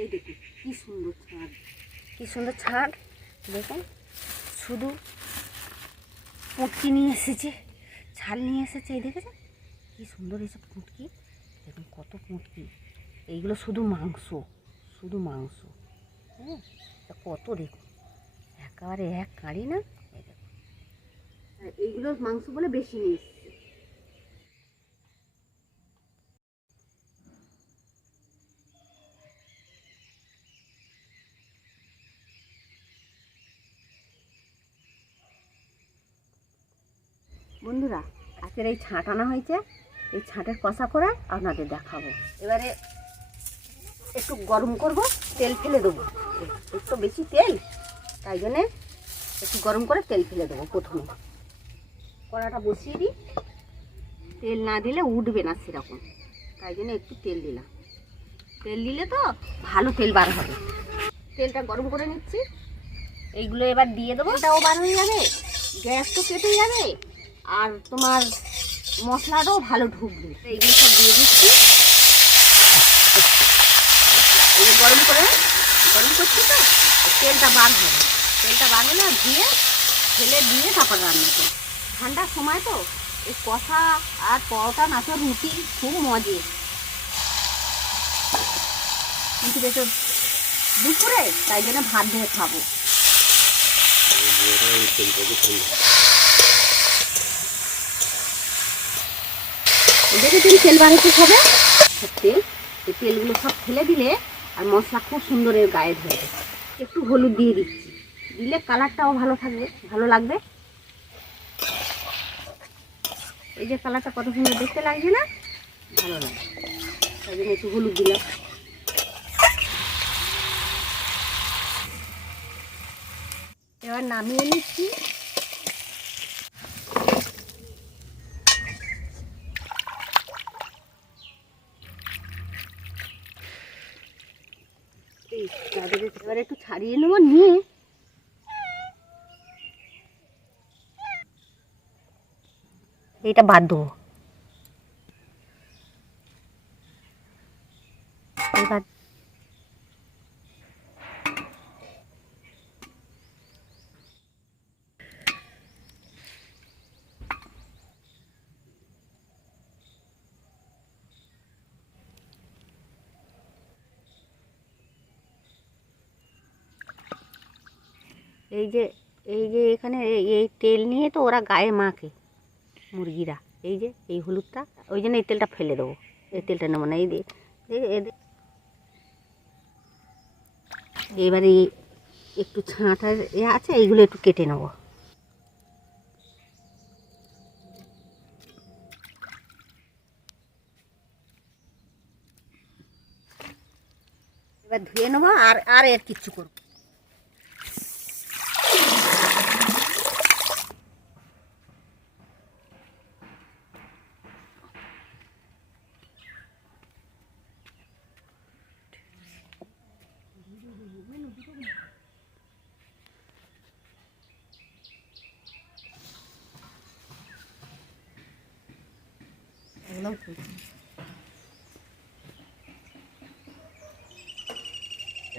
এই দেখুন কি সুন্দর ছাড়, কি সুন্দর ছাড়। দেখুন শুধু পুঁটকি নিয়ে এসেছে, ছাল নিয়ে এসেছে। এই দেখেছেন কি সুন্দর এসব পুঁটকি। দেখুন কত পুঁটকি। এইগুলো শুধু মাংস, শুধু মাংস। হ্যাঁ কত দেখুন একেবারে এক কাঁড়ি না। এই দেখুন এইগুলো মাংস বলে বেশি নিয়ে এসছে। বন্ধুরা আজকের এই ছাঁট আনা হয়েছে, এই ছাঁটের কষা করে আপনাদের দেখাবো। এবারে একটু গরম করব, তেল ফেলে দেবো। একটু বেশি তেল, তাই জন্যে একটু গরম করে তেল ফেলে দেবো। প্রথমে কড়াটা বসিয়ে দিই, তেল না দিলে উঠবে না সেরকম, তাই জন্য একটু তেল দিলাম। তেল দিলে তো ভালো তেল বার হবে। তেলটা গরম করে নিচ্ছি, এইগুলো এবার দিয়ে দেবো। এটাও বার হয়ে যাবে, গ্যাস তো কেটে যাবে, আর তোমার মশলাটাও ভালো ঢুকবে। এইগুলো সব দিয়ে দিচ্ছি। এই গরম করছি তো তেলটা বার হবে। তেলটা বার হলে ধুয়ে ফেলে দিয়ে তারপর রান্না করি। ঠান্ডার সময় তো এই কষা আর পরোটা নাচর রুটি খুব মজে। কিন্তু দেখো দুপুরে, তাই জন্য ভাত দিয়ে খাবো। দেখেছেন তেল বাড়াতে হবে। তেল, এই তেলগুলো সব ফেলে দিলে আর মশলা খুব সুন্দর এর গায়ে ধরে। একটু হলুদ দিয়ে দিচ্ছি, দিলে কালারটাও ভালো থাকবে, ভালো লাগবে। এই যে কালারটা কত সুন্দর দেখতে লাগছে না, ভালো লাগে, তাই জন্য একটু হলুদ দিলাম। এবার নামিয়ে নিচ্ছি। এবার একটু ছাড়িয়ে নেবো, নিয়ে এইটা বাদ দেবো। এবার এই যে এখানে এই তেল নিয়ে তো ওরা গায়ে মাখে মুরগিরা। এই যে এই হলুদটা, ওই জন্য এই তেলটা ফেলে দেবো। এই তেলটা নেবো না। এবারে একটু ছাঁটার আছে, এইগুলো একটু কেটে নেবো। এবার ধুয়ে নেবো, আর এর কিচ্ছু করবো।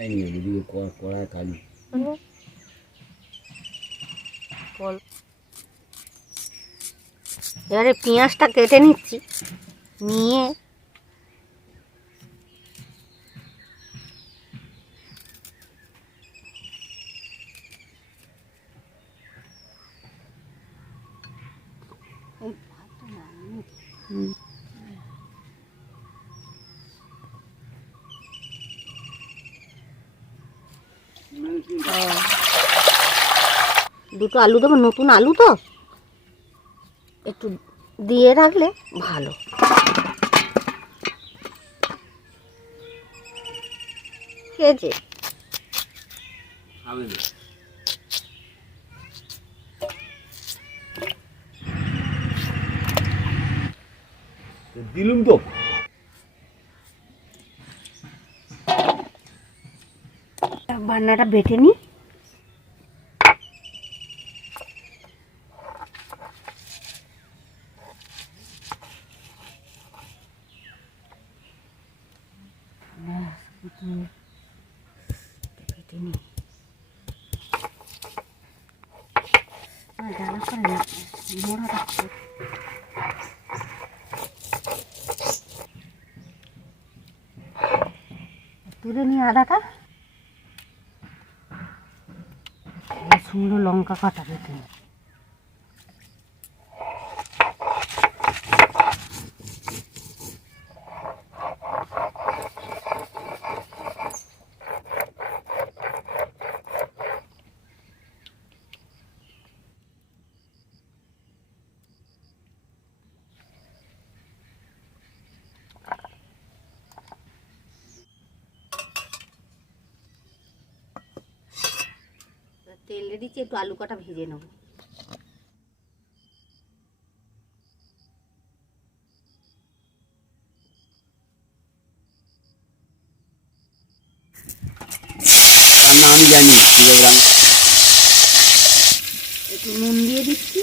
একদম এবারে পেঁয়াজটা কেটে নিচ্ছি, নিয়ে দুটো আলু দেবো, নতুন আলু তো একটু দিয়ে রাখলে ভালো। খেয়েছে দিলুম তো। বান্নাটা বেটে নি। করে না মোড়া রাখছে। তুলে নিয়ে আদাটা শুকনো লঙ্কা কাটা পেতে তেল দিচ্ছি, একটু আলু কাটা ভেজে নেব। আমি জানি একটু নুন দিয়ে দিচ্ছি,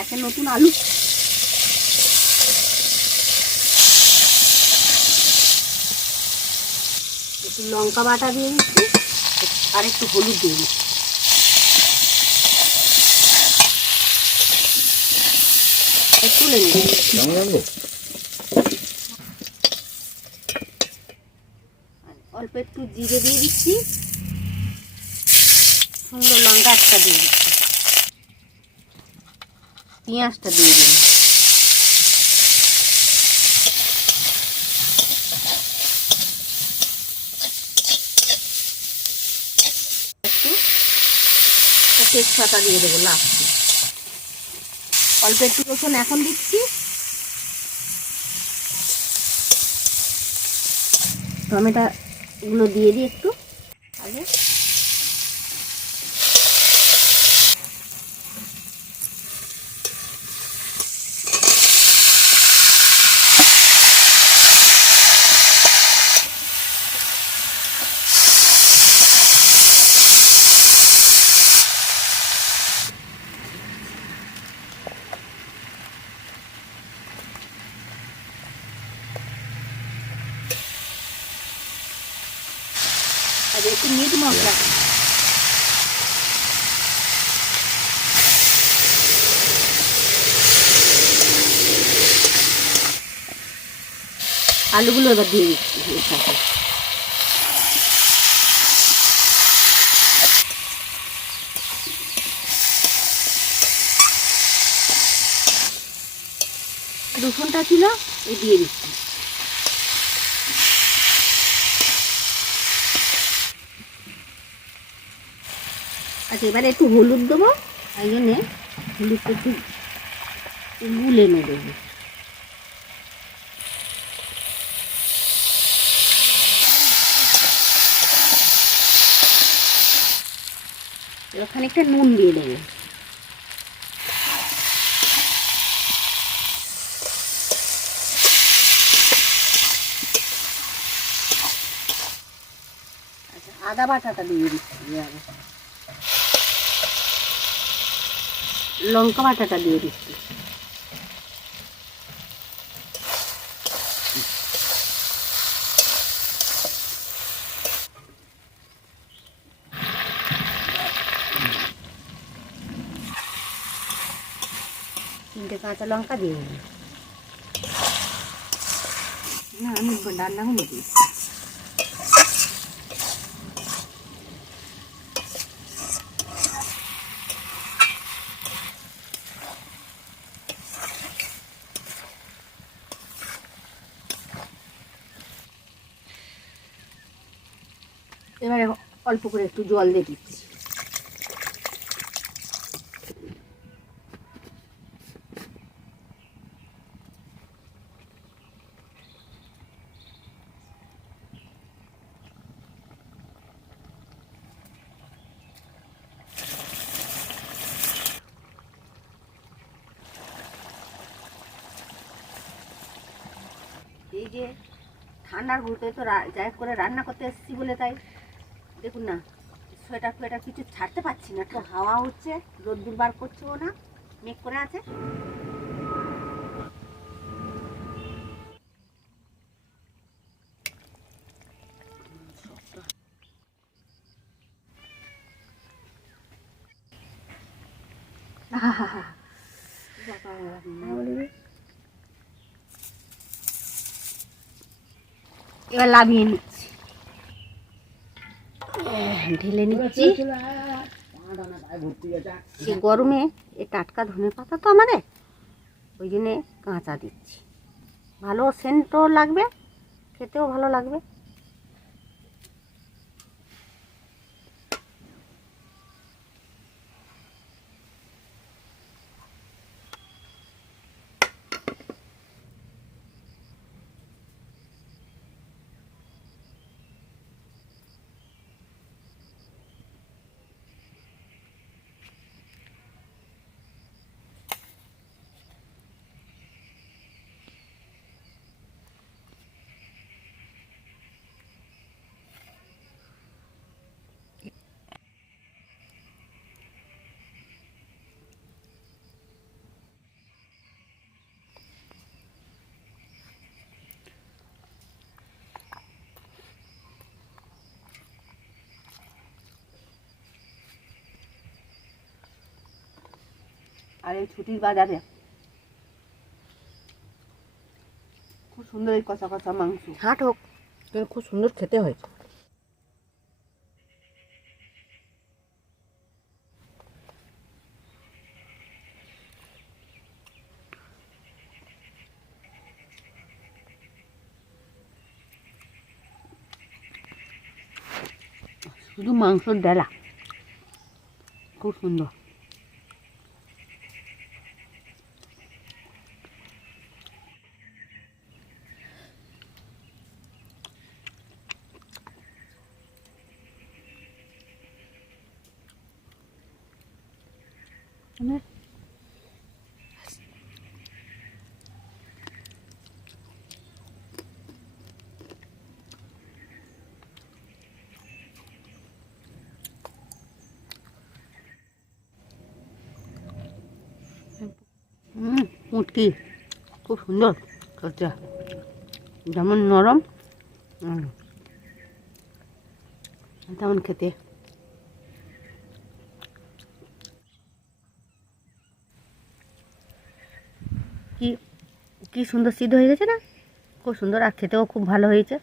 একটা নতুন আলু, একটু লঙ্কা বাটা দিয়ে দিচ্ছি, আর একটু হলুদ দিয়ে দিচ্ছি। তুলে নেব। অল্প একটু জিরে দিয়ে দিচ্ছি, সুন্দর লঙ্কা একটা দিয়ে দিচ্ছি, পেঁয়াজটা দিয়ে দিন, একটু তেজপাতা দিয়ে দেবো লাস্টে, অল্প একটু রসুন এখন দিচ্ছি, টমেটোগুলো দিয়ে দিই একটু আগে। আর একটু মিট মশলা, আলুগুলো এবার দিয়ে দিচ্ছি এর সাথে। রসুনটা ছিল এই দিয়ে দিচ্ছি। আচ্ছা, এবারে একটু হলুদ দেবো, তাই জন্যে হলুদটা একটু গুলে নেব। এবার খানিকটা নুন দিয়ে দেবো। আচ্ছা, আদা বাটাটা দিয়ে দিচ্ছি, লঙ্কা বাটাটা দিয়ে দিচ্ছি, তিনটে কাঁচা লঙ্কা দিয়ে দিই। না, আমি রান্না করে দিচ্ছি। এবারে অল্প করে একটু জল দিয়ে দিচ্ছি। এই যে ঠান্ডার ঘুরতে তো যাই করে রান্না করতে এসেছি বলে, তাই দেখুন না, সোয়েটার ফোয়েটার কিছু ছাড়তে পারছি না, তো হাওয়া হচ্ছে, রোদ্দুর বার করছেও না, মেঘ করে আছে। এবার লাভিয়ে নিচ্ছি, ঢেলে নিচ্ছি। সে গরমে এ টাটকা ধনে পাতা তো আমাদের, ওই জন্যে কাঁচা দিচ্ছি। ভালো সেন্টও লাগবে, খেতেও ভালো লাগবে। আর এই ছুটির বাজারে খুব সুন্দর এই কষা কষা মাংস, হাট হোক কিন্তু খুব সুন্দর খেতে হয়। শুধু মাংসর ডালা খুব সুন্দর। মুটকি খুব সুন্দর খেতে, যেমন নরম তেমন খেতে। কি কি সুন্দর সিদ্ধ হয়ে গেছে না, খুব সুন্দর, আর খেতেও খুব ভালো হয়েছে।